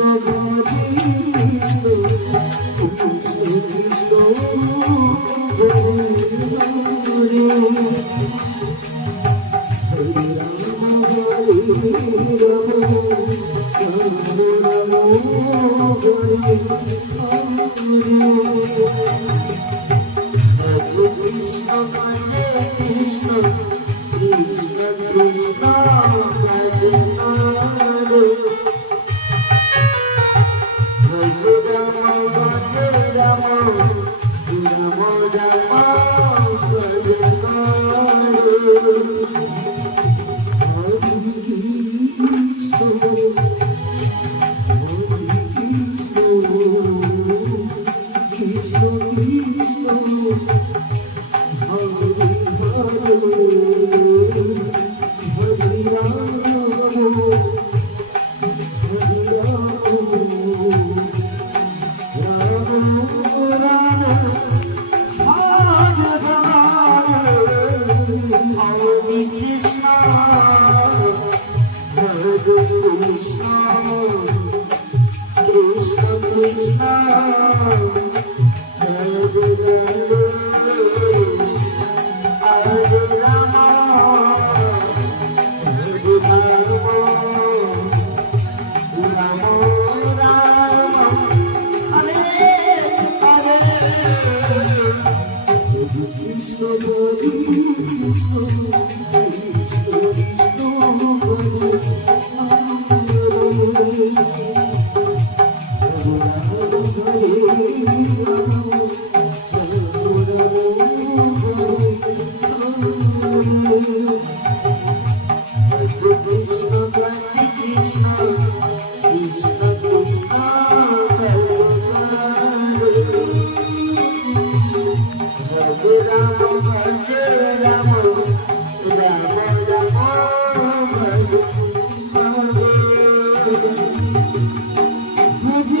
love. Krishna Hare Hare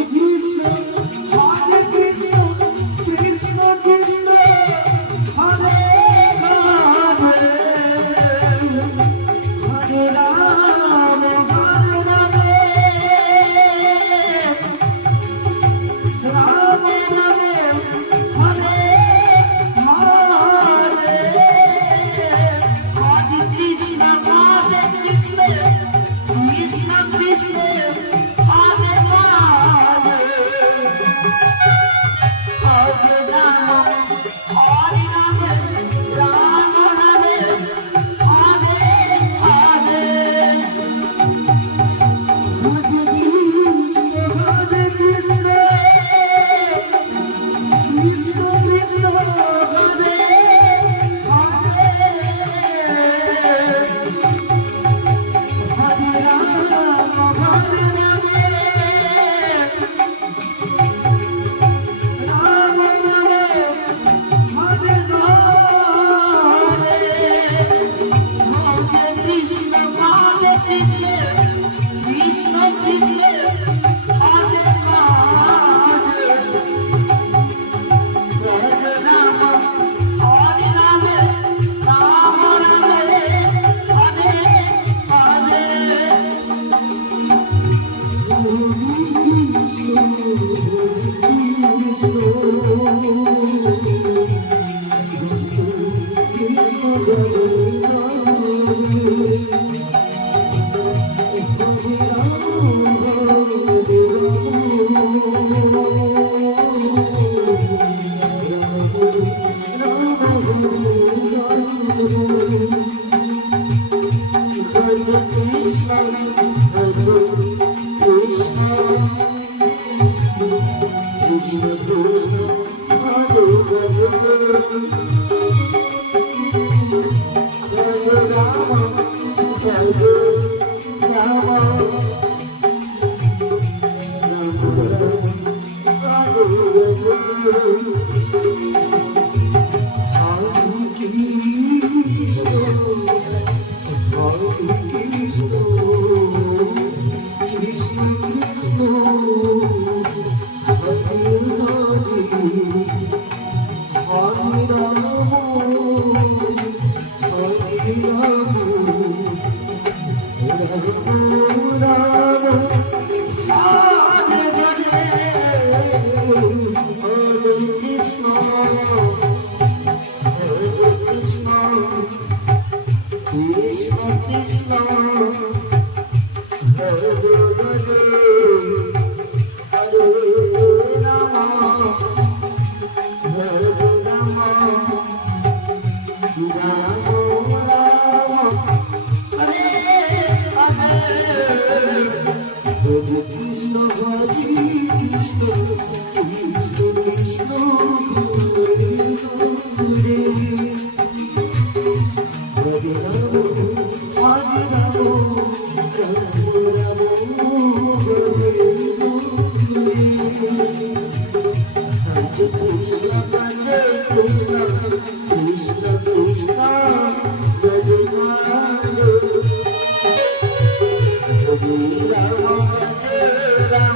Hare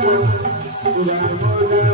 Hare